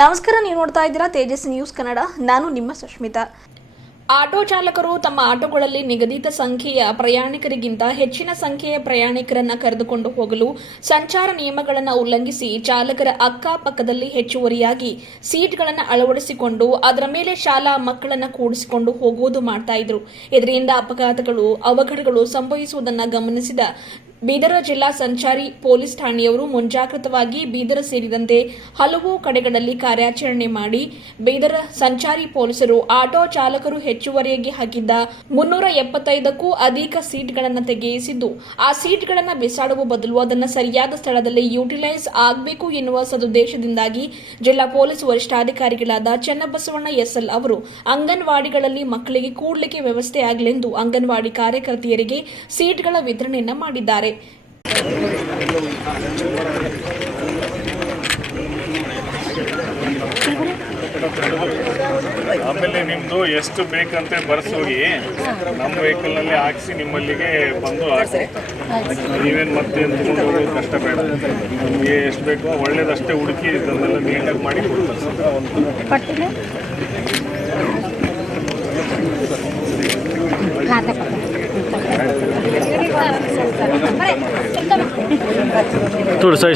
ನಮಸ್ಕಾರ, ನೀವು ನೋಡ್ತಾ ಇದ್ದೀರಾ ತೇಜಸ್ ನ್ಯೂಸ್ ಕನ್ನಡ. ನಾನು ನಿಮ್ಮ ಸುಷ್ಮಿತಾ. ಆಟೋ ಚಾಲಕರು ತಮ್ಮ ಆಟೋಗಳಲ್ಲಿ ನಿಗದಿತ ಸಂಖ್ಯೆಯ ಪ್ರಯಾಣಿಕರಿಗಿಂತ ಹೆಚ್ಚಿನ ಸಂಖ್ಯೆಯ ಪ್ರಯಾಣಿಕರನ್ನು ಕರೆದುಕೊಂಡು ಹೋಗಲು ಸಂಚಾರ ನಿಯಮಗಳನ್ನು ಉಲ್ಲಂಘಿಸಿ ಚಾಲಕರ ಅಕ್ಕಪಕ್ಕದಲ್ಲಿ ಹೆಚ್ಚುವರಿಯಾಗಿ ಸೀಟ್ಗಳನ್ನು ಅಳವಡಿಸಿಕೊಂಡು ಅದರ ಮೇಲೆ ಶಾಲಾ ಮಕ್ಕಳನ್ನು ಕೂಡಿಸಿಕೊಂಡು ಹೋಗುವುದು ಮಾಡ್ತಾ ಇದ್ರು. ಇದರಿಂದ ಅವಘಡಗಳು ಸಂಭವಿಸುವುದನ್ನು ಗಮನಿಸಿದ ಬೀದರ ಜಿಲ್ಲಾ ಸಂಚಾರಿ ಪೊಲೀಸ್ ಠಾಣೆಯವರು ಮುಂಜಾಗ್ರತವಾಗಿ ಬೀದರ ಸೇರಿದಂತೆ ಹಲವು ಕಡೆಗಳಲ್ಲಿ ಕಾರ್ಯಾಚರಣೆ ಮಾಡಿ ಬೀದರ ಸಂಚಾರಿ ಪೊಲೀಸರು ಆಟೋ ಚಾಲಕರು ಹೆಚ್ಚುವರಿಯಾಗಿ ಹಾಕಿದ್ದ 375ಕ್ಕೂ ಅಧಿಕ ಸೀಟ್ಗಳನ್ನು ತೆಗೆಯಿಸಿದ್ದು, ಆ ಸೀಟ್ಗಳನ್ನು ಬಿಸಾಡುವ ಬದಲು ಅದನ್ನು ಸರಿಯಾದ ಸ್ಥಳದಲ್ಲಿ ಯುಟಿಲೈಸ್ ಆಗಬೇಕು ಎನ್ನುವ ಸದುದ್ದೇಶದಿಂದಾಗಿ ಜಿಲ್ಲಾ ಪೊಲೀಸ್ ವರಿಷ್ಠಾಧಿಕಾರಿಗಳಾದ ಚನ್ನಬಸವಣ್ಣ ಎಸ್ಎಲ್ ಅವರು ಅಂಗನವಾಡಿಗಳಲ್ಲಿ ಮಕ್ಕಳಿಗೆ ಕೂಡಲಿಕ್ಕೆ ವ್ಯವಸ್ಥೆ ಆಗಲೆಂದು ಅಂಗನವಾಡಿ ಕಾರ್ಯಕರ್ತೆಯರಿಗೆ ಸೀಟ್ಗಳ ವಿತರಣೆಯನ್ನು ಮಾಡಿದ್ದಾರೆ. ಆಮೇಲೆ ನಿಮ್ಮದು ಎಷ್ಟು ಬೇಕಂತ ಬರ್ಸೋಗಿ ನಮ್ಮ ವೆಹಿಕಲ್ನಲ್ಲಿ ಹಾಕಿಸಿ ನಿಮ್ಮಲ್ಲಿಗೆ ಬಂದು ಹಾಕ್ತಾರೆ. ನೀವೇನು ಮತ್ತೆ ತಗೊಂಡು ಹೋಗೋದು ಕಷ್ಟ ಬೇಡ. ನಿಮಗೆ ಎಷ್ಟು ಬೇಕೋ ಒಳ್ಳೇದಷ್ಟೇ ಹುಡುಕಿ ಇದನ್ನೆಲ್ಲ ನೀಟಾಗಿ ಮಾಡಿ ಕೊಡ್ತಾರೆ. थोड़ा साइड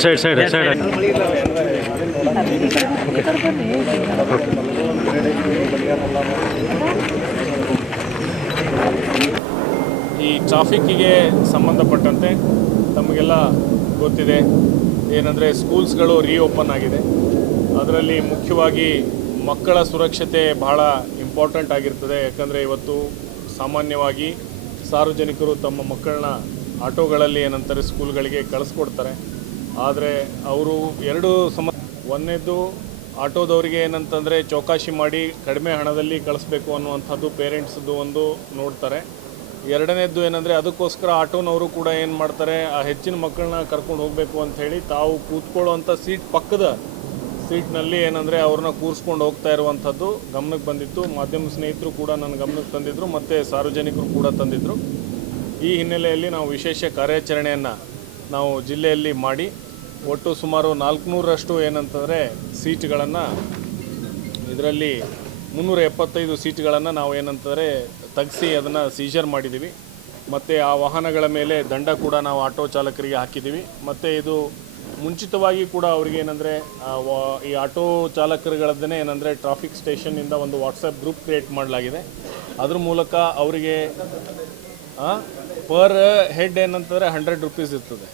ಈ ಟ್ರಾಫಿಕ್ಕಿಗೆ ಸಂಬಂಧಪಟ್ಟಂತೆ ತಮಗೆಲ್ಲ ಗೊತ್ತಿದೆ ಏನಂದರೆ ಸ್ಕೂಲ್ಸ್ಗಳು ರೀಓಪನ್ ಆಗಿದೆ. ಅದರಲ್ಲಿ ಮುಖ್ಯವಾಗಿ ಮಕ್ಕಳ ಸುರಕ್ಷತೆ ಬಹಳ ಇಂಪಾರ್ಟೆಂಟ್ ಆಗಿರ್ತದೆ. ಯಾಕಂದರೆ ಇವತ್ತು ಸಾಮಾನ್ಯವಾಗಿ ಸಾರ್ವಜನಿಕರು ತಮ್ಮ ಮಕ್ಕಳನ್ನ ಆಟೋಗಳಲ್ಲಿ ಏನಂತಾರೆ ಸ್ಕೂಲ್ಗಳಿಗೆ ಕಳಿಸ್ಕೊಡ್ತಾರೆ. ಆದರೆ ಅವರು ಒಂದನೇದು ಆಟೋದವರಿಗೆ ಏನಂತಂದರೆ ಚೌಕಾಶಿ ಮಾಡಿ ಕಡಿಮೆ ಹಣದಲ್ಲಿ ಕಳಿಸ್ಬೇಕು ಅನ್ನುವಂಥದ್ದು ಪೇರೆಂಟ್ಸ್ದು ಒಂದು ನೋಡ್ತಾರೆ. ಎರಡನೇದ್ದು ಏನಂದರೆ ಅದಕ್ಕೋಸ್ಕರ ಆಟೋನವರು ಕೂಡ ಏನು ಮಾಡ್ತಾರೆ, ಆ ಹೆಚ್ಚಿನ ಮಕ್ಕಳನ್ನ ಕರ್ಕೊಂಡು ಹೋಗಬೇಕು ಅಂಥೇಳಿ ತಾವು ಕೂತ್ಕೊಳ್ಳುವಂಥ ಪಕ್ಕದ ಸೀಟ್ನಲ್ಲಿ ಏನಂದರೆ ಅವ್ರನ್ನ ಕೂರಿಸ್ಕೊಂಡು ಹೋಗ್ತಾ ಇರುವಂಥದ್ದು ಗಮನಕ್ಕೆ ಬಂದಿತ್ತು. ಮಾಧ್ಯಮ ಸ್ನೇಹಿತರು ಕೂಡ ನನ್ನ ಗಮನಕ್ಕೆ ತಂದಿದ್ದರು ಮತ್ತು ಸಾರ್ವಜನಿಕರು ಕೂಡ ತಂದಿದ್ದರು. ಈ ಹಿನ್ನೆಲೆಯಲ್ಲಿ ನಾವು ವಿಶೇಷ ಕಾರ್ಯಾಚರಣೆಯನ್ನು ನಾವು ಜಿಲ್ಲೆಯಲ್ಲಿ ಮಾಡಿ ಒಟ್ಟು ಸುಮಾರು 400ರಷ್ಟು ಏನಂತಂದರೆ ಸೀಟ್ಗಳನ್ನು, ಇದರಲ್ಲಿ 375 ಸೀಟ್ಗಳನ್ನು ನಾವು ಏನಂತಂದರೆ ತೆಗೆಸಿ ಅದನ್ನು ಸೀಜರ್ ಮಾಡಿದ್ದೀವಿ. ಮತ್ತು ಆ ವಾಹನಗಳ ಮೇಲೆ ದಂಡ ಕೂಡ ನಾವು ಆಟೋ ಚಾಲಕರಿಗೆ ಹಾಕಿದ್ದೀವಿ. ಮತ್ತು ಇದು ಮುಂಚಿತವಾಗಿ ಕೂಡ ಅವ್ರಿಗೆ ಏನಂದರೆ ಈ ಆಟೋ ಚಾಲಕರುಗಳದ್ದೇ ಏನಂದರೆ ಟ್ರಾಫಿಕ್ ಸ್ಟೇಷನ್ನಿಂದ ಒಂದು ವಾಟ್ಸಪ್ ಗ್ರೂಪ್ ಕ್ರಿಯೇಟ್ ಮಾಡಲಾಗಿದೆ. ಅದ್ರ ಮೂಲಕ ಅವರಿಗೆ ಪರ್ ಹೆಡ್ ಏನಂತಂದರೆ 100 ರೂಪೀಸ್ ಇರ್ತದೆ.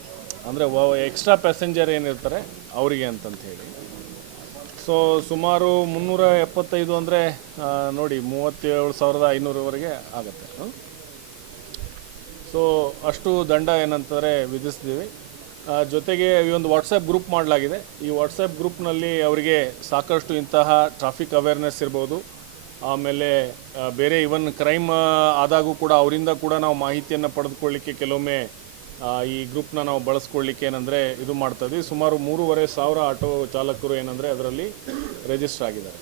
ಅಂದರೆ ಎಕ್ಸ್ಟ್ರಾ ಪ್ಯಾಸೆಂಜರ್ ಏನಿರ್ತಾರೆ ಅವರಿಗೆ ಅಂತಂತ ಹೇಳಿ. ಸೊ ಸುಮಾರು 375 ಅಂದರೆ ನೋಡಿ 37,500ವರೆಗೆ ಆಗುತ್ತೆ. ಸೊ ಅಷ್ಟು ದಂಡ ಏನಂತಾರೆ ವಿಧಿಸ್ತೀವಿ. ಜೊತೆಗೆ ಈ ಒಂದು ವಾಟ್ಸಪ್ ಗ್ರೂಪ್ ಮಾಡಲಾಗಿದೆ. ಈ ವಾಟ್ಸಪ್ ಗ್ರೂಪ್ನಲ್ಲಿ ಅವರಿಗೆ ಸಾಕಷ್ಟು ಇಂತಹ ಟ್ರಾಫಿಕ್ ಅವೇರ್ನೆಸ್ ಇರ್ಬೋದು, ಆಮೇಲೆ ಬೇರೆ ಇವನ್ ಕ್ರೈಮ್ ಆದಾಗೂ ಕೂಡ ಅವರಿಂದ ಕೂಡ ನಾವು ಮಾಹಿತಿಯನ್ನು ಪಡೆದುಕೊಳ್ಳಿಕ್ಕೆ ಕೆಲವೊಮ್ಮೆ ಈ ಗ್ರೂಪ್ನ ನಾವು ಬಳಸ್ಕೊಳ್ಳಿಕ್ಕೆ ಏನಂದರೆ ಇದು ಮಾಡ್ತಾಯಿದ್ವಿ. ಸುಮಾರು 3,500 ಆಟೋ ಚಾಲಕರು ಏನಂದರೆ ಅದರಲ್ಲಿ ರಿಜಿಸ್ಟರ್ ಆಗಿದ್ದಾರೆ.